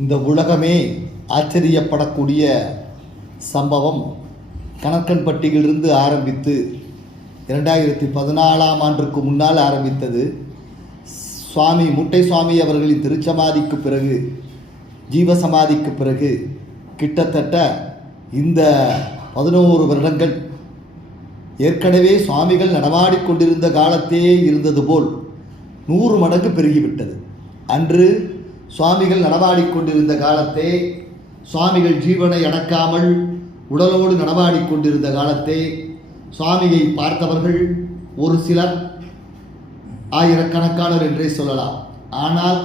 இந்த உலகமே ஆச்சரியப்படக்கூடிய சம்பவம். கணக்கன்பட்டியிலிருந்து ஆரம்பித்து இரண்டாயிரத்தி பதினாலாம் ஆண்டுக்கு முன்னால் ஆரம்பித்தது. சுவாமி முட்டை சுவாமி அவர்களின் திருச்சமாதிக்கு பிறகு ஜீவசமாதிக்கு பிறகு கிட்டத்தட்ட இந்த பதினோரு வருடங்கள் ஏற்கனவே சுவாமிகள் நடமாடிக்கொண்டிருந்த காலத்தே இருந்தது போல் நூறு மடங்கு பெருகிவிட்டது. அன்று சுவாமிகள் நடமாடிக்கொண்டிருந்த காலத்தே சுவாமிகள் ஜீவனை அடக்காமல் உடலோடு நடமாடிக்கொண்டிருந்த காலத்தே சுவாமியை பார்த்தவர்கள் ஒரு சிலர் ஆயிரக்கணக்கானவர் என்றே சொல்லலாம். ஆனால்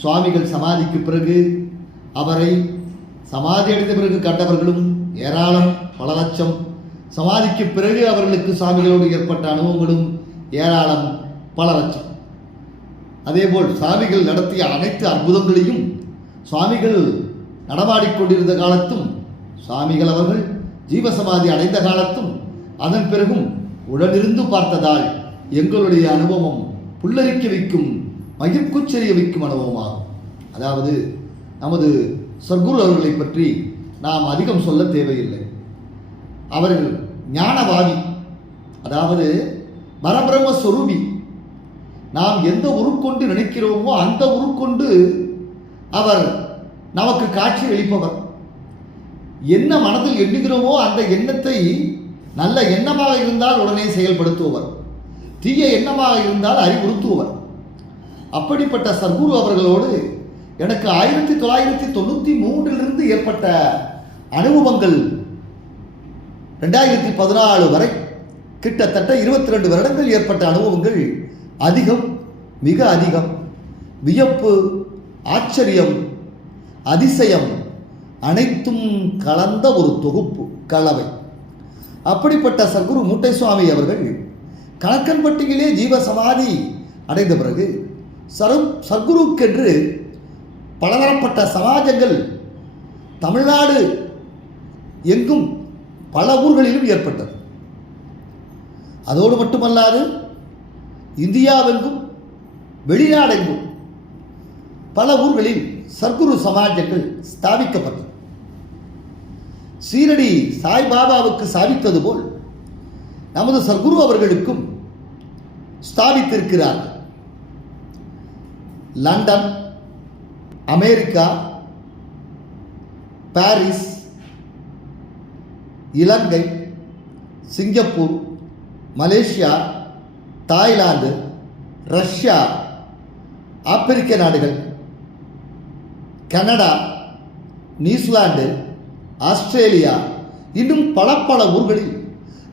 சுவாமிகள் சமாதிக்கு பிறகு அவரை சமாதி அடைந்த பிறகு கண்டவர்களும் ஏராளம் பல லட்சம். சமாதிக்கு பிறகு அவர்களுக்கு சுவாமிகளோடு ஏற்பட்ட அனுபவங்களும் ஏராளம் பல லட்சம். அதேபோல் சுவாமிகள் நடத்திய அனைத்து அற்புதங்களையும் சுவாமிகள் நடமாடிக்கொண்டிருந்த காலத்தும் சுவாமிகள் அவர்கள் ஜீவசமாதி அடைந்த காலத்தும் அதன் பிறகும் உடனிருந்து பார்த்ததால் எங்களுடைய அனுபவம் புல்லரிக்க வைக்கும் மகிழ்க்குச்செறிய வைக்கும் அனுபவமாகும். அதாவது நமது சர்க்குரு அவர்களை பற்றி நாம் அதிகம் சொல்ல தேவையில்லை. அவர்கள் ஞானவாதி. அதாவது பரபிரம்ம சொரூபி. நாம் எந்த உருக்கொண்டு நினைக்கிறோமோ அந்த உருக்கொண்டு அவர் நமக்கு காட்சி அளிப்பவர். என்ன மனதில் எண்ணுகிறோமோ அந்த எண்ணத்தை நல்ல எண்ணமாக இருந்தால் உடனே செயல்படுத்துபவர். தீய எண்ணமாக இருந்தால் அறிவுறுத்துபவர். அப்படிப்பட்ட சர்க்குரு அவர்களோடு எனக்கு ஆயிரத்தி தொள்ளாயிரத்தி தொண்ணூற்றி மூன்றிலிருந்து ஏற்பட்ட அனுபவங்கள் ரெண்டாயிரத்தி பதினாலு வரை கிட்டத்தட்ட இருபத்தி ரெண்டு வருடங்கள் ஏற்பட்ட அனுபவங்கள் அதிகம் மிக அதிகம். வியப்பு ஆச்சரியம் அதிசயம் அனைத்தும் கலந்த ஒரு தொகுப்பு கலவை. அப்படிப்பட்ட சர்க்குரு மூட்டை சுவாமி அவர்கள் கணக்கன்பட்டியிலே ஜீவ சமாதி அடைந்த பிறகு சரு சர்க்குருக்கென்று பலதரப்பட்ட சமாஜங்கள் தமிழ்நாடு எங்கும் பல ஊர்களிலும் ஏற்பட்டது. அதோடு மட்டுமல்லாது இந்தியாவெங்கும் வெளிநாடெங்கும் பல ஊர்களில் சர்க்குரு சமாஜங்கள் ஸ்தாபிக்கப்பட்டது. சீரடி சாய்பாபாவுக்கு சாதித்தது போல் நமது சர்க்குரு அவர்களுக்கும் ஸ்தாபித்திருக்கிறார். London America Paris Ilangai Singapore Malaysia Thailand Russia Africa நாடுகள் கனடா நியூசிலாந்து ஆஸ்திரேலியா இன்னும் பல பல ஊர்களில்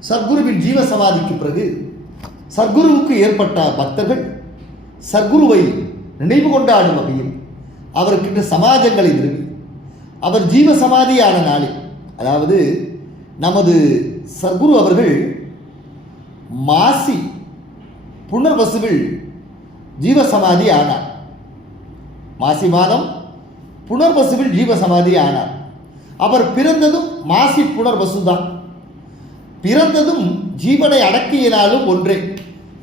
சர்க்குருவின் ஜீவ சமாதிக்கு பிறகு சர்க்குருவுக்கு ஏற்பட்ட பக்தர்கள் சர்க்குருவை நினைவு கொண்டாடும் வகையில் அவருக்கு சமாஜங்களை நிறுவி அவர் ஜீவ சமாதியான நாளில் அதாவது நமது சர்க்குரு அவர்கள் மாசி புனர்வசுவில் ஜீவசமாதி ஆனார். மாசி மாதம் புனர்வசுவில் ஜீவசமாதி ஆனார். அவர் பிறந்ததும் மாசி புனர்வசு தான் பிறந்ததும் ஜீவனை அடக்கியினாலும் ஒன்றே.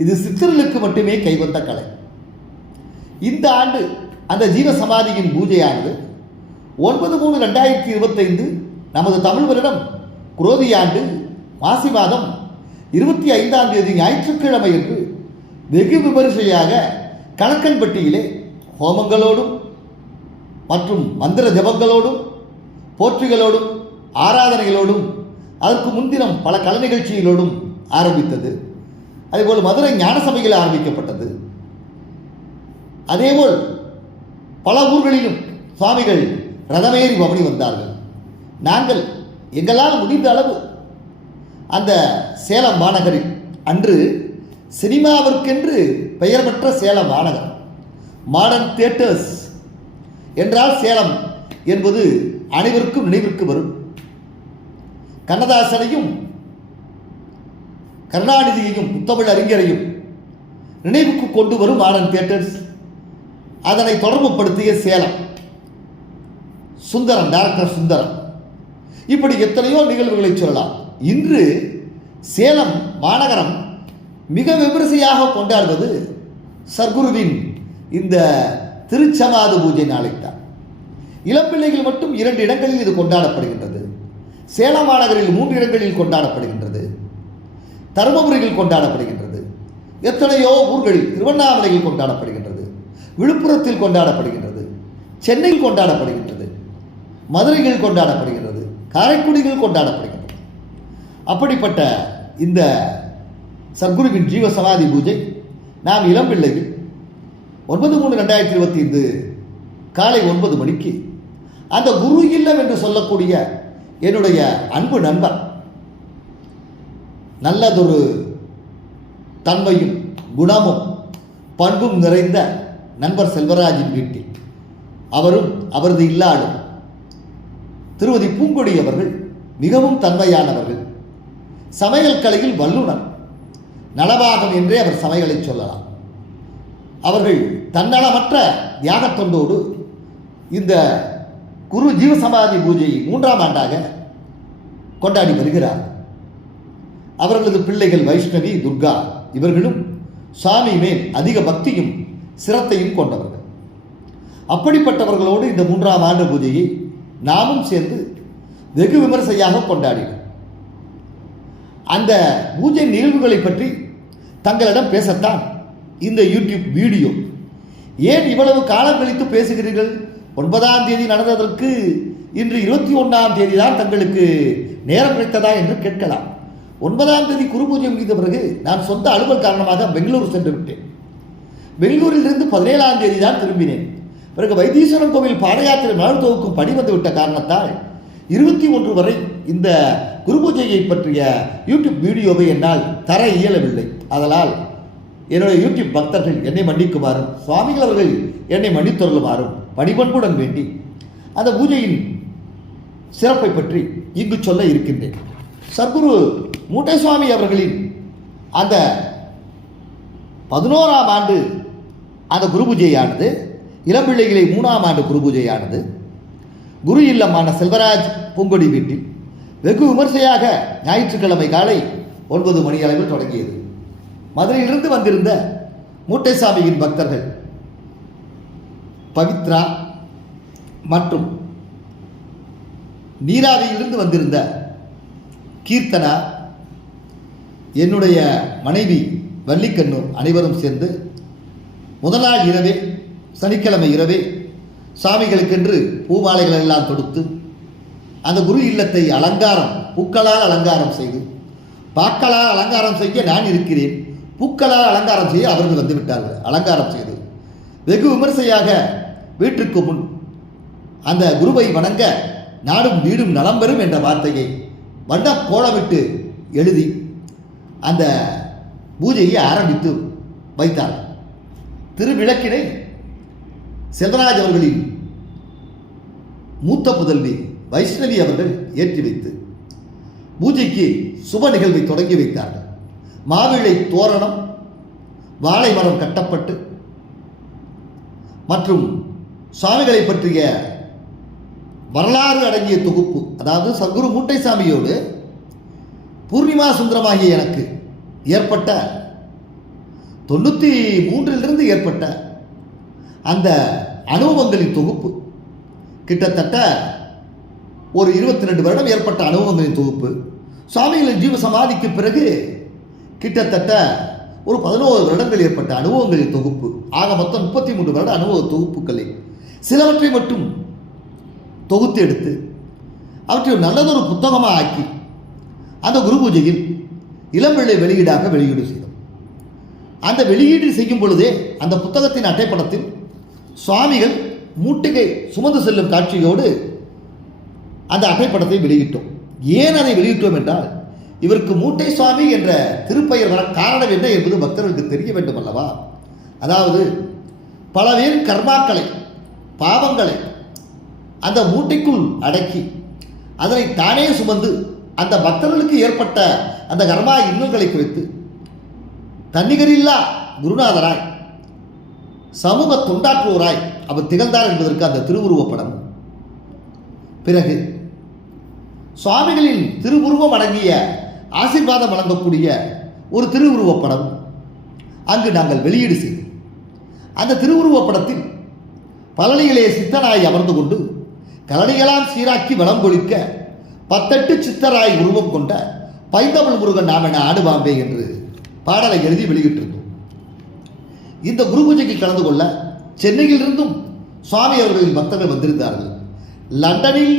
இது சித்திரலுக்கு மட்டுமே கைவந்த கலை. இந்த ஆண்டு அந்த ஜீவசமாதியின் பூஜையானது ஒன்பது மூணு ரெண்டாயிரத்தி இருபத்தைந்து நமது தமிழ் வருடம் குரோதி ஆண்டு மாசி மாதம் இருபத்தி ஐந்தாம் தேதி ஞாயிற்றுக்கிழமை என்று வெகு விமரிசையாக கணக்கன்பட்டியிலே ஹோமங்களோடும் மற்றும் மந்திர ஜபங்களோடும் போற்றிகளோடும் ஆராதனைகளோடும் அதற்கு முன்தினம் பல கலை நிகழ்ச்சிகளோடும் ஆரம்பித்தது. அதேபோல் மதுரை ஞான சபையில் ஆரம்பிக்கப்பட்டது. அதேபோல் பல ஊர்களிலும் சுவாமிகள் ரதமேறி பவனி வந்தார்கள். நாங்கள் எங்களால் முடிந்த அளவு அந்த சேலம் மாநகரில் அன்று சினிமாவிற்கென்று பெயர் பெற்ற சேலம் மாநகரம் மாடர்ன் தியேட்டர்ஸ் என்றால் சேலம் என்பது அனைவருக்கும் நினைவிற்கு வரும். கண்ணதாசனையும் கருணாநிதியையும் முத்தமிழ் அறிஞரையும் நினைவுக்கு கொண்டு வரும் மாடர்ன் தியேட்டர்ஸ் அதனை தொடர்புப்படுத்திய சேலம். சுந்தரம் டேரக்டர் சுந்தரம். இப்படி எத்தனையோ நிகழ்வுகளை சொல்லலாம். இன்று சேலம் மாநகரம் மிக விமரிசையாக கொண்டாடுவது சர்க்குருவின் இந்த திருச்சமாது பூஜை நாளைத்தான். இளம்பிள்ளைகள் மட்டும் இரண்டு இடங்களில் இது கொண்டாடப்படுகின்றது. சேலம் மாநகரில் மூன்று இடங்களில் கொண்டாடப்படுகின்றது. தருமபுரியில் கொண்டாடப்படுகின்றது. எத்தனையோ ஊர்களில் திருவண்ணாமலையில் கொண்டாடப்படுகின்றது. விழுப்புரத்தில் கொண்டாடப்படுகின்றது. சென்னையில் கொண்டாடப்படுகின்றது. மதுரையில் கொண்டாடப்படுகின்றது. காரைக்குடியில் கொண்டாடப்படுகின்றது. அப்படிப்பட்ட இந்த சத்குருவின் ஜீவ சமாதி பூஜை. நாம் இளம்பிள்ளையில் ஒன்பது மூணு ரெண்டாயிரத்தி இருபத்தி ஐந்து காலை ஒன்பது மணிக்கு. அந்த குரு இல்லம் என்று சொல்லக்கூடிய என்னுடைய அன்பு நண்பர் நல்லதொரு தன்மையும் குணமும் பண்பும் நிறைந்த நண்பர் செல்வராஜின் வீட்டில். அவரும் அவரது இல்லாடும் திருமதி பூங்கொடி அவர்கள் மிகவும் தன்மையானவர்கள். சமையல் கலையில் வல்லுனர். நலபாகம் என்றே அவர் சமையலை சொல்லலாம். அவர்கள் தன்னலமற்ற தியாகத்தொண்டோடு இந்த குரு ஜீவசமாதி பூஜையை மூன்றாம் ஆண்டாக கொண்டாடி வருகிறார். அவர்களது பிள்ளைகள் வைஷ்ணவி துர்கா இவர்களும் சாமி மேல் அதிக பக்தியும் சிரத்தையும் கொண்டவர்கள். அப்படிப்பட்டவர்களோடு இந்த மூன்றாம் ஆண்டு பூஜையை நாமும் சேர்ந்து வெகு விமர்சையாக கொண்டாடினோம். அந்த பூஜை நிகழ்வுகளை பற்றி தங்களிடம் பேசத்தான். இந்த யூடியூப் வீடியோ. ஏன் இவ்வளவு காலம் கழித்து பேசுகிறீர்கள்? ஒன்பதாம் தேதி நடந்ததற்கு இன்று இருபத்தி ஒன்றாம் தேதி தான் தங்களுக்கு நேரம் கிடைத்ததா என்று கேட்கலாம். ஒன்பதாம் தேதி குரு பூஜை முடிந்த பிறகு நான் சொந்த அலுவல் காரணமாக பெங்களூர் சென்று விட்டேன். பெங்களூரிலிருந்து பதினேழாம் தேதி தான் திரும்பினேன். பிறகு வைத்தீஸ்வரன் கோவில் பாதயாத்திரை மலர் தொகுக்கும் பணி வந்துவிட்ட காரணத்தால் இருபத்தி ஒன்று வரை இந்த குரு பூஜையை பற்றிய யூடியூப் வீடியோவை என்னால் தர இயலவில்லை. அதனால் என்னுடைய யூடியூப் பக்தர்கள் என்னை மன்னிக்குமாறும் சுவாமிகள் அவர்கள் என்னை மன்னித்தொருளுமாறும் பணிபண்புடன் வேண்டி அந்த பூஜையின் சிறப்பை பற்றி இங்கு சொல்ல இருக்கின்றேன். சத்குரு மூட்டை சுவாமி அவர்களின் அந்த பதினோராம் ஆண்டு அந்த குரு பூஜையானது இளம்பிள்ளைகளை மூணாம் ஆண்டு குரு பூஜையானது குரு இல்லமான செல்வராஜ் பூங்கொடி வீட்டில் வெகு விமர்சையாக ஞாயிற்றுக்கிழமை காலை ஒன்பது மணி அளவில் தொடங்கியது. மதுரையிலிருந்து வந்திருந்த மூட்டைசாமியின் பக்தர்கள் பவித்ரா மற்றும் நீராவியிலிருந்து வந்திருந்த கீர்த்தனா என்னுடைய மனைவி வள்ளிக்கண்ணு அனைவரும் சேர்ந்து முதல் நாள் இரவே சனிக்கிழமை இரவே சாமிகளுக்கென்று பூமாலைகள் எல்லாம் தொடுத்து அந்த குரு இல்லத்தை அலங்காரம் பூக்களால் அலங்காரம் செய்து பாக்களால் அலங்காரம் செய்ய நான் இருக்கிறேன். பூக்களால் அலங்காரம் செய்ய அவர்கள் வந்து விட்டார்கள். அலங்காரம் செய்து. வெகு விமர்சையாக வீட்டிற்கு முன் அந்த குருவை வணங்க நாடும் வீடும் நலம் பெறும் என்ற வார்த்தையை வண்ண கோலமிட்டு எழுதி அந்த பூஜையை ஆரம்பித்து வைத்தார். திருவிளக்கினை செல்வராஜ் அவர்களின் மூத்த புதல்வி வைஷ்ணவி அவர்கள் ஏற்றி வைத்து பூஜைக்கு சுப நிகழ்வை தொடங்கி வைத்தார்கள். மாவிளை தோரணம் வாழை மரம் கட்டப்பட்டு மற்றும் சுவாமிகளை பற்றிய வரலாறு அடங்கிய தொகுப்பு அதாவது சத்குரு மூட்டைசாமியோடு பூர்ணிமா சுந்தரமாகிய எனக்கு ஏற்பட்ட தொண்ணூற்றி மூன்றிலிருந்து ஏற்பட்ட அந்த அனுபவங்களின் தொகுப்பு. கிட்டத்தட்ட ஒரு இருபத்தி ரெண்டு வருடம் ஏற்பட்ட அனுபவங்களின் தொகுப்பு. சுவாமிகளின் ஜீவ சமாதிக்கு பிறகு கிட்டத்தட்ட ஒரு பதினோரு வருடங்கள் ஏற்பட்ட அனுபவங்களின் தொகுப்பு. ஆக மொத்தம் முப்பத்தி மூன்று வருட அனுபவ தொகுப்புகளை. சிலவற்றை மட்டும் தொகுத்து எடுத்து அவற்றை ஒரு நல்லதொரு புத்தகமாக ஆக்கி அந்த குரு பூஜையில் இளம்பிள்ளை வெளியீடாக வெளியீடு செய்தோம். அந்த வெளியீடு செய்யும் பொழுதே அந்த புத்தகத்தின் அட்டைப்படத்தில் சுவாமிகள் மூட்டுகை சுமந்து செல்லும் காட்சியோடு அந்த அட்டைப்படத்தை வெளியிட்டோம். ஏன் அதை வெளியிட்டோம் என்றால் இவருக்கு மூட்டை சுவாமி என்ற திருப்பெயர் வர காரணம் என்ன என்பது பக்தர்களுக்கு தெரிய வேண்டும் அல்லவா? அதாவது பல பேர் கர்மாக்களை பாவங்களை அந்த மூட்டைக்குள் அடக்கி அதனை தானே சுமந்து அந்த பக்தர்களுக்கு ஏற்பட்ட அந்த கர்மா இன்னல்களை குறித்து தன்னிகரில்லா குருநாதராய் சமூக தொண்டாற்றுவோராய் அவர் திகழ்ந்தார் என்பதற்கு அந்த திருவுருவப்படம். பிறகு சுவாமிகளின் திருவுருவம் அடங்கிய ஆசீர்வாதம் வழங்கக்கூடிய ஒரு திருவுருவப்படம் அங்கு நாங்கள் வெளியீடு செய்தோம். அந்த திருவுருவப்படத்தில் பழனியிலே சித்தனாய் அமர்ந்து கொண்டு கலனிகளாம் சீராக்கி வளம் கொளிக்க பத்தெட்டு சித்தராய் உருவம் கொண்ட பைந்தமிழ் முருகன் நாம் என ஆடுவாம்பே என்று பாடலை எழுதி வெளியிட்டிருந்தோம். இந்த குரு பூஜைக்கு கலந்து கொள்ள சென்னையிலிருந்தும் சுவாமி அவர்களின் பக்தர்கள் வந்திருந்தார்கள். லண்டனில்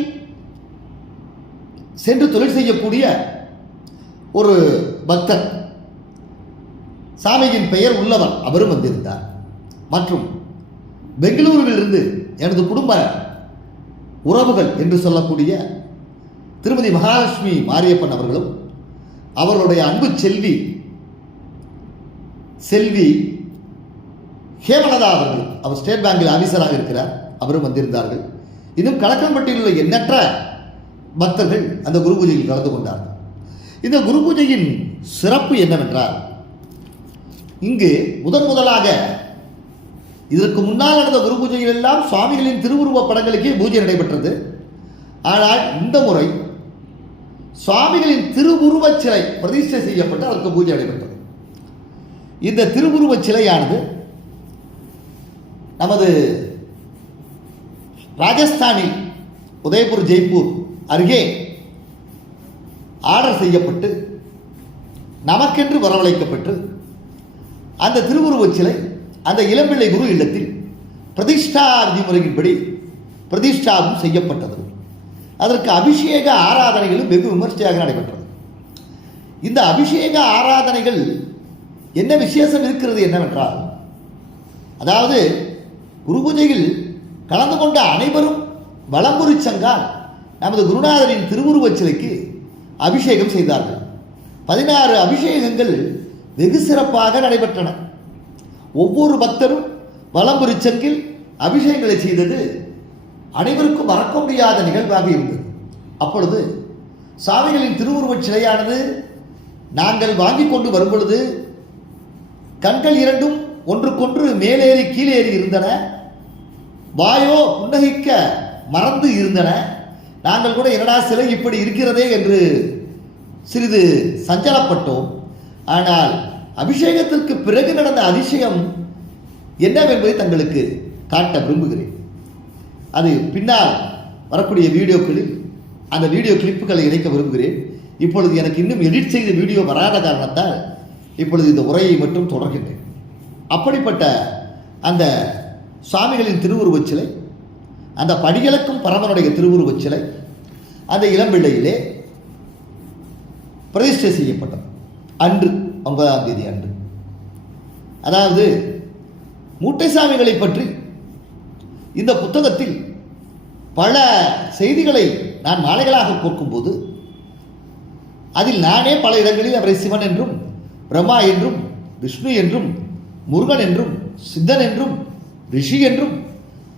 சென்று தொழில் செய்யக்கூடிய ஒரு பக்தர். சாமியின் பெயர் உள்ளவர் அவரும் வந்திருந்தார். மற்றும் பெங்களூரிலிருந்து எனது குடும்ப உறவுகள் என்று சொல்லக்கூடிய திருமதி மகாலட்சுமி மாரியப்பன் அவர்களும் அவர்களுடைய அன்பு செல்வி செல்வி ஹேமலதா அவர்கள் அவர் ஸ்டேட் பேங்கில் ஆஃபீஸராக இருக்கிறார். அவரும் வந்திருந்தார்கள். இன்னும் கலக்கம்பட்டியில் உள்ள எண்ணற்ற பக்தர்கள் அந்த குரு பூஜையில் கலந்து கொண்டார்கள். இந்த குரு பூஜையின் சிறப்பு என்னவென்றால் இங்கு முதன் முதலாக இதற்கு முன்னால் நடந்த குரு பூஜையில் எல்லாம் சுவாமிகளின் திருவுருவ படங்களுக்கே பூஜை நடைபெற்றது. ஆனால் இந்த முறை சுவாமிகளின் திருவுருவச் சிலை பிரதிஷ்டை செய்யப்பட்டு அதற்கு பூஜை நடைபெற்றது. இந்த திருவுருவச் சிலையானது நமது ராஜஸ்தானில் உதய்பூர் ஜெய்ப்பூர் அருகே ஆர்டர் செய்யப்பட்டு நமக்கென்று வரவழைக்கப்பட்டு அந்த திருவுருவச் சிலை அந்த இளம்பிள்ளை குரு இல்லத்தில் பிரதிஷ்டா விதிமுறையின்படி பிரதிஷ்டாவும் செய்யப்பட்டது. அதற்கு அபிஷேக ஆராதனைகளும் வெகு விமர்சையாக நடைபெற்றது. இந்த அபிஷேக ஆராதனைகள் என்ன விசேஷம் இருக்கிறது என்னவென்றால் அதாவது குரு பூஜையில் கலந்து கொண்ட அனைவரும் வலம்புரி சங்கால் நமது குருநாதரின் திருவுருவச் சிலைக்கு அபிஷேகம் செய்தார்கள். பதினாறு அபிஷேகங்கள் வெகு சிறப்பாக நடைபெற்றன. ஒவ்வொரு பக்தரும் வலம்புரி சங்கில் அபிஷேகங்களை செய்தது அனைவருக்கும் மறக்க முடியாத நிகழ்வாக இருந்தது. அப்பொழுது சாமிகளின் திருவுருவச் சிலையானது நாங்கள் வாங்கி கொண்டு வரும் பொழுது கண்கள் இரண்டும் ஒன்றுக்கொன்று மேலேறி கீழேறி இருந்தன. வாயோ புன்னகைக்க மறந்து இருந்தன. நாங்கள் கூட என்னடா சிலை இப்படி இருக்கிறதே என்று சிறிது சஞ்சலப்பட்டோம். ஆனால் அபிஷேகத்திற்கு பிறகு நடந்த அதிசயம் என்னவென்பதை தங்களுக்கு காட்ட விரும்புகிறேன். அது பின்னால் வரக்கூடிய வீடியோக்களில் அந்த வீடியோ கிளிப்புகளை இணைக்க விரும்புகிறேன். இப்பொழுது எனக்கு இன்னும் எடிட் செய்த வீடியோ வராத காரணத்தால் இப்பொழுது இந்த உரையை மட்டும் தொடர்கின்றேன். அப்படிப்பட்ட அந்த சுவாமிகளின் திருவுருவச் சிலை அந்த படிகளுக்கும் பரமனுடைய திருவுருவச் சிலை அந்த இளம்பிள்ளையிலே பிரதிஷ்டை செய்யப்பட்டது. அன்று ஒன்பதாம் தேதி அன்று. அதாவது மூட்டைசாமிகளை பற்றி இந்த புத்தகத்தில் பல செய்திகளை நான் மாலைகளாக கோர்க்கும்போது அதில் நானே பல இடங்களில் அவரை சிவன் என்றும் பிரம்மா என்றும் விஷ்ணு என்றும் முருகன் என்றும் சித்தன் என்றும் ரிஷி என்றும்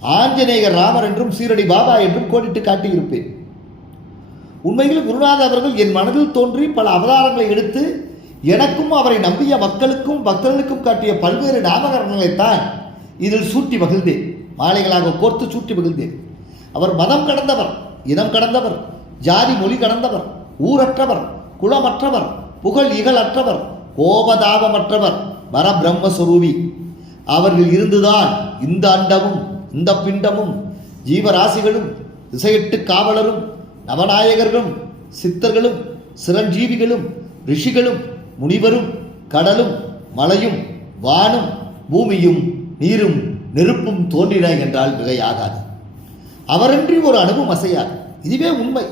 ஆஞ்சநேயர் ராமர் என்றும் சீரடி பாபா என்றும் கோடிட்டு காட்டியிருப்பேன். உண்மையில் குருநாதர் அவர்கள் என் மனதில் தோன்றி பல அவதாரங்களை எடுத்து எனக்கும் அவரை நம்பிய மக்களுக்கும் பக்தர்களுக்கும் காட்டிய பல்வேறு நாமகரணங்களைத்தான் இதில் சூட்டி மகிழ்ந்தேன். மாலைகளாக கோர்த்து சூட்டி மகிழ்ந்தேன். அவர் மதம் கடந்தவர் இனம் கடந்தவர் ஜாதி மொழி கடந்தவர் ஊரற்றவர் குலமற்றவர் புகழ் இகழற்றவர் கோபதாபமற்றவர் பரபிரம்மஸ்வரூபி அவர்கள் இருந்துதான் இந்த அண்டமும் இந்த பிண்டமும் ஜீவராசிகளும் திசையிட்டு காவலரும் நவநாயகர்களும் சித்தர்களும் சிரஞ்சீவிகளும் ரிஷிகளும் முனிவரும் கடலும் மலையும் வானும் பூமியும் நீரும் நெருப்பும் தோன்றின என்றால் மிகையாகாது. அவரன்றி ஒரு அணுவும் அசையாது. இதுவே உண்மை.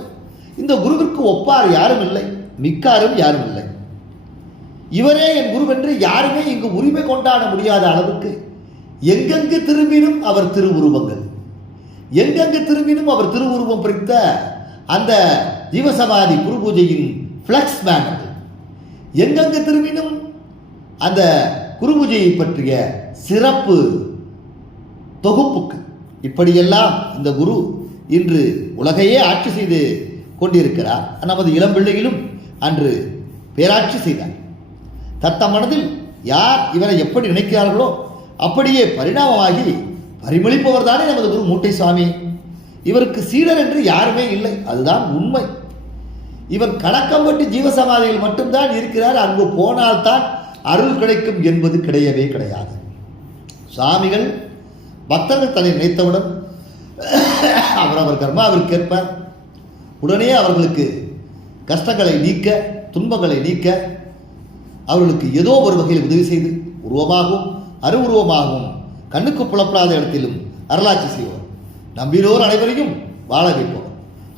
இந்த குருவிற்கு ஒப்பார் யாரும் இல்லை மிக்காரும் யாரும் இல்லை இவரே என் குருவென்று யாருமே இங்கு உரிமை கொண்டாட முடியாத அளவுக்கு எங்கெங்கு திரும்பினும் அவர் திருவுருவங்கள். எங்கெங்கு திரும்பினும் அவர் திருவுருவம் பிரித்த அந்த ஜீவசமாதி குரு பூஜையின் ஃப்ளக்ஸ் பேனர்கள் எங்கெங்கு திரும்பினும் அந்த குரு பூஜையை பற்றிய சிறப்பு தொகுப்புக்கு. இப்படியெல்லாம் இந்த குரு இன்று உலகையே ஆட்சி செய்து கொண்டிருக்கிறார். நமது இளம் பிள்ளையிலும் அன்று பேராட்சி செய்தார். தத்த மனதில் யார் இவரை எப்படி நினைக்கிறார்களோ அப்படியே பரிணாமமாகி பரிமளிப்பவர் தானே நமது குரு மூட்டை சுவாமி இவருக்கு சீடர் என்று யாருமே இல்லை. அதுதான் உண்மை. இவர் கணக்கம்பட்டு ஜீவசமாதியில் மட்டும்தான் இருக்கிறார். அங்கு போனால்தான் அருள் கிடைக்கும் என்பது கிடையவே கிடையாது. சுவாமிகள் பக்தர்கள் தன்னை நினைத்தவுடன் அவரவர் கர்மாவிற்கேற்ப உடனே அவர்களுக்கு கஷ்டங்களை நீக்க துன்பங்களை நீக்க அவர்களுக்கு ஏதோ ஒரு வகையில் உதவி செய்து உருவமாகவும் அருவுருவமாகவும் கண்ணுக்கு புலப்படாத இடத்திலும் அருளாட்சி செய்வோம் நம்பினோர் அனைவரையும் வாழ வைப்போம்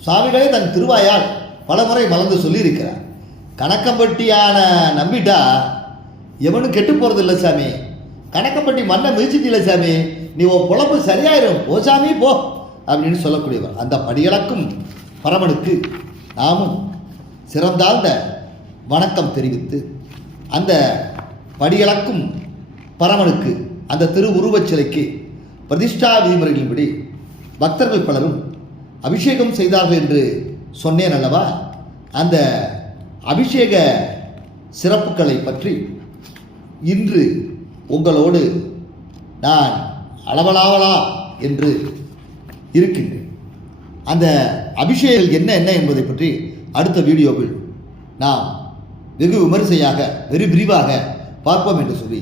சுவாமிகளே தன் திருவாயால் பலமுறை மலர்ந்து சொல்லியிருக்கிறார். கணக்கம்பட்டியான நம்பிட்டா எவனும் கெட்டு போகிறது இல்லை சாமி. கணக்கம்பட்டி மண்ணை மிதிச்சிட்டில்ல சாமி. நீ உன் பொழப்பு சரியாயிரும். போ சாமி போ. அப்படின்னு சொல்லக்கூடியவர். அந்த படியளக்கும் பரமனுக்கு நாமும் சிறந்தாழ்ந்த வணக்கம் தெரிவித்து அந்த படியளக்கும் பரமனுக்கு அந்த திரு உருவச் சிலைக்கு பிரதிஷ்டா விதிமுறைகளின்படி பக்தர்கள் பலரும் அபிஷேகம் செய்தார்கள் என்று சொன்னேன் அல்லவா? அந்த அபிஷேக சிறப்புகளை பற்றி இன்று உங்களோடு நான் அளவலாவலா என்று இருக்கின்றேன். அந்த அபிஷேகம் என்ன என்ன என்பதை பற்றி அடுத்த வீடியோவில் நாம் வெகு விமரிசையாக வெகு விரிவாக பார்ப்போம் என்று சொல்லி